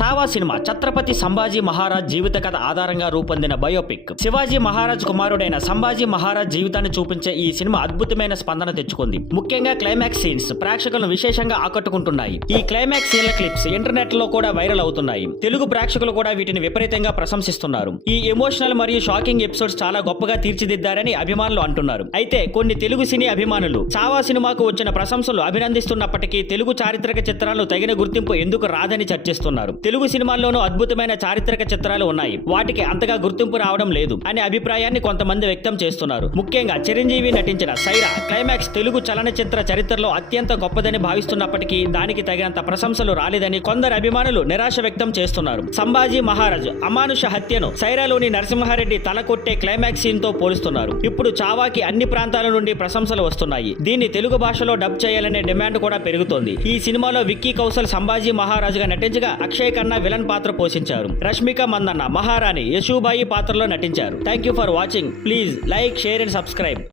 Chhaava cinema Chhatrapati Sambhaji Maharaj జీవిత కథ ఆధారంగా రూపొందిన బయోపిక్. శివాజీ మహారాజ్ కుమారుడైన సంభాజీ మహారాజ్ జీవితాన్ని చూపించే ఈ సినిమా అద్భుతమైన స్పందన తెచ్చుకుంది. ముఖ్యంగా క్లైమాక్స్ సీన్స్ ప్రేక్షకులను విశేషంగా ఆకట్టుకుంటున్నాయి. ఈ క్లైమాక్స్ సీన్ల క్లిప్స్ ఇంటర్నెట్ లో కూడా వైరల్ అవుతున్నాయి. తెలుగు ప్రేక్షకులు కూడా వీటిని విపరీతంగా ప్రశంసిస్తున్నారు. ఈ ఎమోషనల్ మరియు షాకింగ్ ఎపిసోడ్స్ చాలా గొప్పగా తీర్చిదిద్దారని అభిమానులు అంటున్నారు. అయితే కొన్ని తెలుగు సినీ అభిమానులు చావా సినిమాకు వచ్చిన ప్రశంసలు అభినందిస్తున్నప్పటికీ తెలుగు చారిత్రక చిత్రాలు తగిన గుర్తింపు ఎందుకు రాదని చర్చిస్తున్నారు. తెలుగు సినిమాల్లోనూ అద్భుతమైన చారిత్రక చిత్రాలు ఉన్నాయి, వాటికి అంతగా గుర్తింపు రావడం లేదు అనే అభిప్రాయాన్ని కొంతమంది వ్యక్తం చేస్తున్నారు. ముఖ్యంగా చిరంజీవి నటించిన సైరా క్లైమాక్స్ తెలుగు చలనచిత్ర చరిత్రలో అత్యంత గొప్పదని భావిస్తున్నప్పటికీ దానికి తగినంత ప్రశంసలు రాలేదని కొందరు అభిమానులు నిరాశ వ్యక్తం చేస్తున్నారు. సంభాజీ మహారాజ్ అమానుష హత్యను సైరాలోని నరసింహారెడ్డి తల కొట్టే క్లైమాక్స్ సీన్ తో పోలుస్తున్నారు. ఇప్పుడు చావాకి అన్ని ప్రాంతాల నుండి ప్రశంసలు వస్తున్నాయి. దీన్ని తెలుగు భాషలో డబ్ చేయాలనే డిమాండ్ కూడా పెరుగుతోంది. ఈ సినిమాలో విక్కీ కౌశల్ సంభాజీ మహారాజుగా నటించగా అక్షయ్ ఖన్నా విలన్ పాత్ర పోషించారు. రష్మిక మందన్న మహారాణి యశూబాయి పాత్రలో నటించారు. Thank you for watching. Please like, share and subscribe.